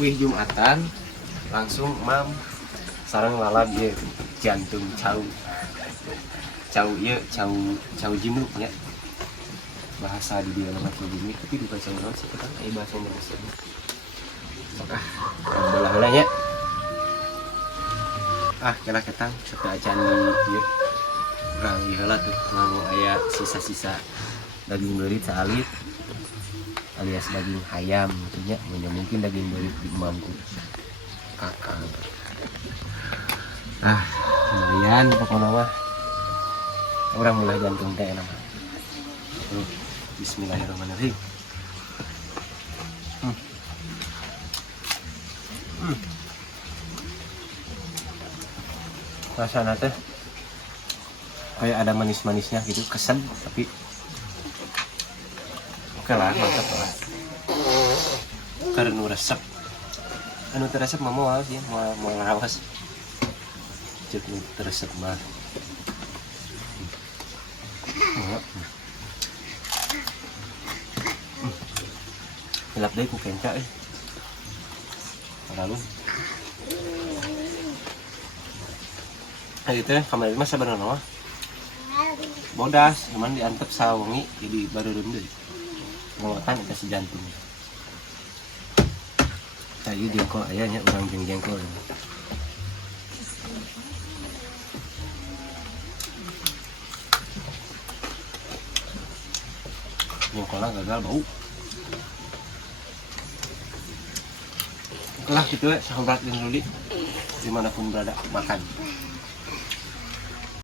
wih Jumatan langsung mam sarang lalap ya jantung cau ya cau jimuk ya bahasa di dalam bahasa jimuk tapi bukan cau naon sih kita bahasa Indonesia belah-belahnya kira ketang satu acan di orang iheula tuh nganggo aya sisa-sisa daging beurit salit alias daging ayam gitu nya mungkin daging beurit di mampu kakak lumayan pokoknya mah orang mulai jantung teh nama bismillahirrahmanirrahim rasanya teh kayak ada manis-manisnya gitu kesan tapi oke lah mantap lah karena resep anu teresep mah mau sih mau ngarawas cek teresep mah gelap deh ku kenca lalu itu kamar mah sebenarnya bodas cuman diantep sawangi jadi baru dulu ngolotan kasih jantung tadi jengkol ayahnya orang jengkol jengkolnya gagal bau oke lah gitu ya sahabat dan Rudi dimanapun berada makan